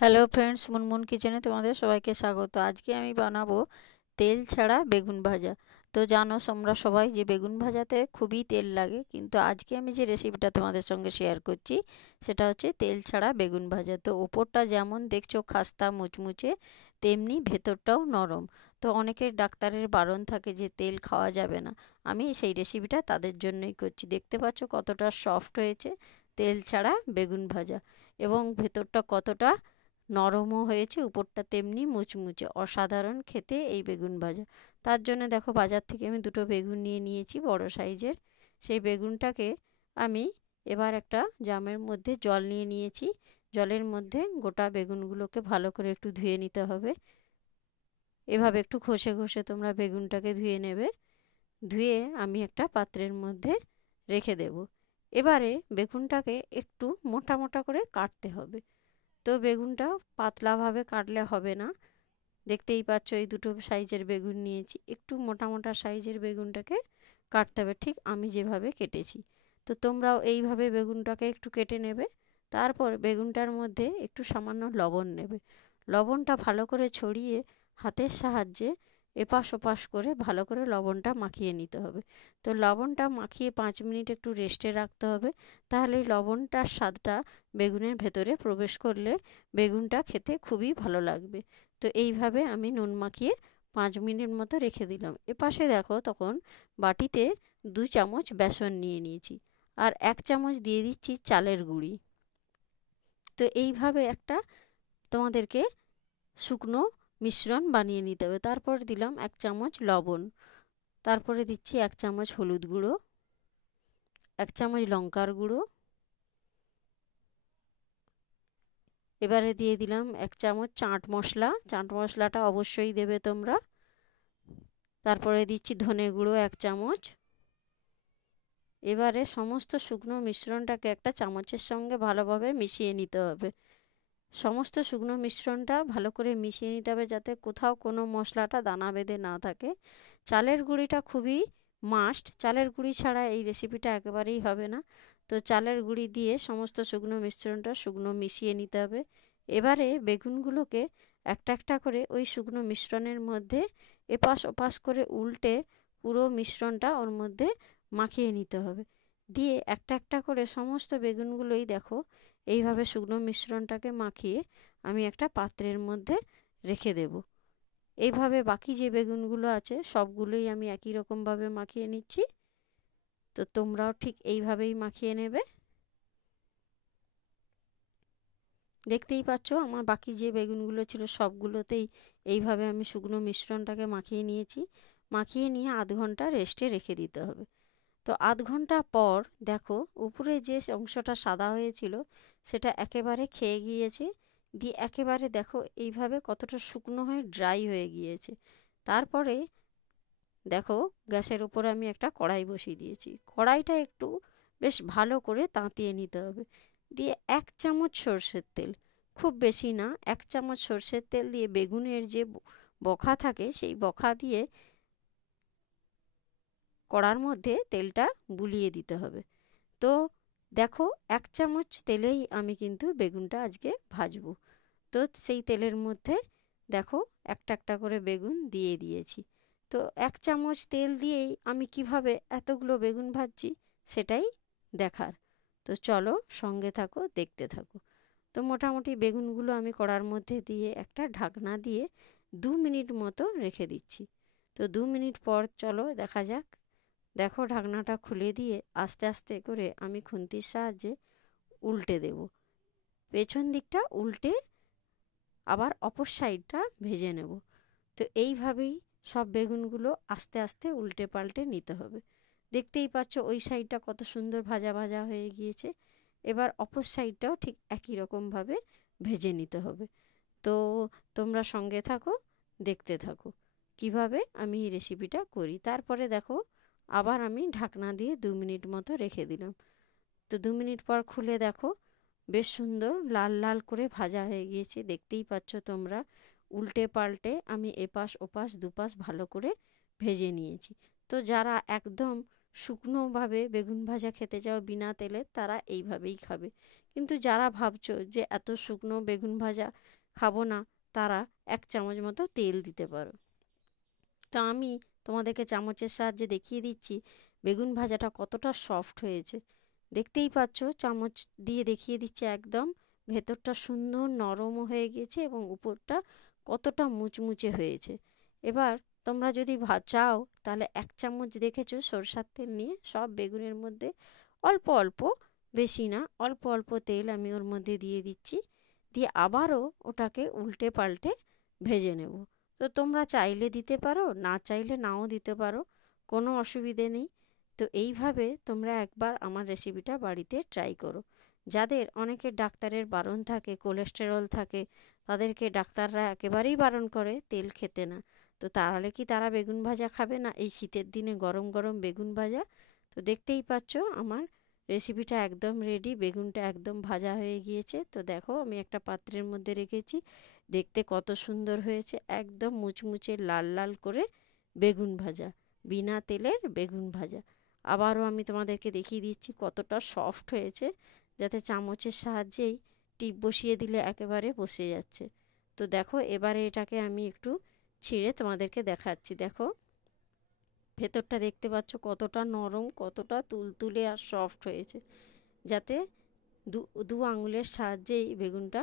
Hello friends, Munmun কিচেনে তোমাদের সবাইকে স্বাগত। আজকে আমি বানাবো তেল ছাড়া বেগুন ভাজা। তো জানো তোমরা সবাই যে বেগুন ভাজাতে খুবই তেল লাগে, কিন্তু আজকে আমি যে রেসিপিটা তোমাদের সঙ্গে শেয়ার করছি সেটা হচ্ছে তেল ছাড়া বেগুন ভাজা। তো ওপরটা যেমন দেখছো খাস্তা মুচমুচে, তেমনি ভেতরটাও নরম। তো অনেকের ডাক্তারের বারণ থাকে যে তেল খাওয়া যাবে না, আমি সেই রেসিপিটা তাদের জন্যই করছি। দেখতে পাচ্ছ কতটা সফট হয়েছে তেল ছাড়া বেগুন ভাজা, এবং ভেতরটা কতটা নরমও হয়েছে, উপরটা তেমনি মুচমুচে। অসাধারণ খেতে এই বেগুন ভাজা। তার জন্য দেখো বাজার থেকে আমি দুটো বেগুন নিয়ে নিয়েছি বড় সাইজের। সেই বেগুনটাকে আমি এবার একটা জামের মধ্যে জল নিয়ে নিয়েছি। জলের মধ্যে গোটা বেগুনগুলোকে ভালো করে একটু ধুয়ে নিতে হবে। এভাবে একটু ঘষে ঘষে তোমরা বেগুনটাকে ধুয়ে নেবে। ধুয়ে আমি একটা পাত্রের মধ্যে রেখে দেব। এবারে বেগুনটাকে একটু মোটা মোটা করে কাটতে হবে। তো বেগুনটা পাতলাভাবে কাটলে হবে না। দেখতেই পাচ্ছ এই দুটো সাইজের বেগুন নিয়েছি, একটু মোটা মোটা সাইজের বেগুনটাকে কাটতে হবে, ঠিক আমি যেভাবে কেটেছি। তো তোমরাও এইভাবে বেগুনটাকে একটু কেটে নেবে। তারপর বেগুনটার মধ্যে একটু সামান্য লবণ নেবে। লবণটা ভালো করে ছড়িয়ে হাতের সাহায্যে এপাশ ওপাশ করে ভালো করে লবণটা মাখিয়ে নিতে হবে। তো লবণটা মাখিয়ে 5 মিনিট একটু রেস্টে রাখতে হবে। তাহলে লবণটার স্বাদটা বেগুনের ভেতরে প্রবেশ করলে বেগুনটা খেতে খুবই ভালো লাগবে। তো এইভাবে আমি নুন মাখিয়ে 5 মিনিট মতো রেখে দিলাম। এপাশে দেখো তখন বাটিতে 2 চামচ বেসন নিয়ে নিয়েছি, আর 1 চামচ দিয়ে দিচ্ছি চালের গুঁড়ি। তো এইভাবে একটা তোমাদেরকে শুকনো মিশ্রণ বানিয়ে নিতে হবে। তারপর দিলাম 1 চামচ লবণ, তারপরে দিচ্ছি 1 চামচ হলুদ গুঁড়ো, 1 চামচ লঙ্কার গুঁড়ো, এবারে দিয়ে দিলাম 1 চামচ চাট মশলা। চাট মশলাটা অবশ্যই দেবে তোমরা। তারপরে দিচ্ছি ধনে গুঁড়ো 1 চামচ। এবারে সমস্ত শুকনো মিশ্রণটাকে একটা চামচের সঙ্গে ভালোভাবে মিশিয়ে নিতে হবে। সমস্ত শুকনো মিশ্রণটা ভালো করে মিশিয়ে নিতে হবে, যাতে কোথাও কোনো মশলাটা দানা বেঁধে না থাকে। চালের গুঁড়িটা খুবই মাস্ট, চালের গুঁড়ি ছাড়া এই রেসিপিটা একেবারেই হবে না। তো চালের গুঁড়ি দিয়ে সমস্ত শুকনো মিশ্রণটা শুকনো মিশিয়ে নিতে হবে। এবারে বেগুনগুলোকে একটা একটা করে ওই শুকনো মিশ্রণের মধ্যে এপাশ ওপাশ করে উল্টে পুরো মিশ্রণটা ওর মধ্যে মাখিয়ে নিতে হবে। দিয়ে একটা একটা করে সমস্ত বেগুনগুলোই দেখো এইভাবে শুকনো মিশ্রণটাকে মাখিয়ে আমি একটা পাত্রের মধ্যে রেখে দেব। এইভাবে বাকি যে বেগুনগুলো আছে সবগুলোই আমি একই রকমভাবে মাখিয়ে নিচ্ছি। তো তোমরাও ঠিক এইভাবেই মাখিয়ে নেবে। দেখতেই পাচ্ছ আমার বাকি যে বেগুনগুলো ছিল সবগুলোতেই এইভাবে আমি শুকনো মিশ্রণটাকে মাখিয়ে নিয়েছি। মাখিয়ে নিয়ে আধ ঘন্টা রেস্টে রেখে দিতে হবে। তো আধ ঘন্টা পর দেখো উপরে যে অংশটা সাদা হয়েছিল সেটা একেবারে খেয়ে গিয়েছে। দিয়ে একেবারে দেখো এইভাবে কতটা শুকনো হয়ে ড্রাই হয়ে গিয়েছে। তারপরে দেখো গ্যাসের উপর আমি একটা কড়াই বসিয়ে দিয়েছি। কড়াইটা একটু বেশ ভালো করে তাতিয়ে নিতে হবে। দিয়ে 1 চামচ সর্ষের তেল, খুব বেশি না, 1 চামচ সর্ষের তেল দিয়ে বেগুনের যে বখা থাকে সেই বখা দিয়ে কড়ার মধ্যে তেলটা বুলিয়ে দিতে হবে। তো দেখো 1 চামচ তেলেই আমি কিন্তু বেগুনটা আজকে ভাজবো। তো সেই তেলের মধ্যে দেখো একটা একটা করে বেগুন দিয়ে দিয়েছি। তো 1 চামচ তেল দিয়েই আমি কিভাবে এতগুলো বেগুন ভাজছি সেটাই দেখার। তো চলো সঙ্গে থাকো, দেখতে থাকো। তো মোটামুটি বেগুনগুলো আমি কড়ার মধ্যে দিয়ে একটা ঢাকনা দিয়ে 2 মিনিট মতো রেখে দিচ্ছি। তো 2 মিনিট পর চলো দেখা যাক। দেখো ঢাকনাটা খুলে দিয়ে আস্তে আস্তে করে আমি খুন্তির সাহায্যে উল্টে দেব। পেছন দিকটা উল্টে আবার অপর সাইডটা ভেজে নেব। তো এইভাবেই সব বেগুনগুলো আস্তে আস্তে উল্টে পাল্টে নিতে হবে। দেখতেই পাচ্ছ ওই সাইডটা কত সুন্দর ভাজা ভাজা হয়ে গিয়েছে। এবার অপর সাইডটাও ঠিক একই রকমভাবে ভেজে নিতে হবে। তো তোমরা সঙ্গে থাকো, দেখতে থাকো কিভাবে আমি এই রেসিপিটা করি। তারপরে দেখো আবার আমি ঢাকনা দিয়ে 2 মিনিট মতো রেখে দিলাম। তো 2 মিনিট পর খুলে দেখো বেশ সুন্দর লাল লাল করে ভাজা হয়ে গিয়েছে। দেখতেই পাচ্ছ তোমরা উল্টে পাল্টে আমি এপাশ ওপাশ দুপাশ ভালো করে ভেজে নিয়েছি। তো যারা একদম শুকনোভাবে বেগুন ভাজা খেতে চাও বিনা তেলে, তারা এইভাবেই খাবে। কিন্তু যারা ভাবছো যে এত শুকনো বেগুন ভাজা খাবো না, তারা 1 চামচ মতো তেল দিতে পারো। তো আমি তোমাদেরকে চামচের সাহায্যে দেখিয়ে দিচ্ছি বেগুন ভাজাটা কতটা সফট হয়েছে। দেখতেই পাচ্ছ, চামচ দিয়ে দেখিয়ে দিচ্ছি, একদম ভেতরটা সুন্দর নরমও হয়ে গেছে এবং উপরটা কতটা মুচমুচে হয়েছে। এবার তোমরা যদি চাও তাহলে 1 চামচ দেখেছো সরষার তেল নিয়ে সব বেগুনের মধ্যে অল্প অল্প, বেশি না, অল্প অল্প তেল আমি ওর মধ্যে দিয়ে দিচ্ছি। দিয়ে আবারও ওটাকে উল্টে পাল্টে ভেজে নেব। তো তোমরা চাইলে দিতে পারো, না চাইলে নাও দিতে পারো, কোনো অসুবিধে নেই। তো এইভাবে তোমরা একবার আমার রেসিপিটা বাড়িতে ট্রাই করো। যাদের অনেকের ডাক্তারের বারণ থাকে, কোলেস্টেরল থাকে, তাদেরকে ডাক্তাররা একেবারেই বারণ করে তেল খেতে না। তো তাহলে কি তারা বেগুন ভাজা খাবে না এই শীতের দিনে গরম গরম বেগুন ভাজা? তো দেখতেই পাচ্ছ আমার রেসিপিটা একদম রেডি, বেগুনটা একদম ভাজা হয়ে গিয়েছে। তো দেখো আমি একটা পাত্রের মধ্যে রেখেছি, দেখতে কত সুন্দর হয়েছে, একদম মুচমুচে লাল লাল করে বেগুন ভাজা, বিনা তেলের বেগুন ভাজা। আবারও আমি তোমাদেরকে দেখিয়ে দিচ্ছি কতটা সফট হয়েছে, যাতে চামচের সাহায্যেই টিপ বসিয়ে দিলে একেবারে বসে যাচ্ছে। তো দেখো এবারে এটাকে আমি একটু ছিঁড়ে তোমাদেরকে দেখাচ্ছি। দেখো ভেতরটা দেখতে পাচ্ছ কতটা নরম, কতটা তুলতুলে আর সফট হয়েছে, যাতে দু আঙুলের সাহায্যেই বেগুনটা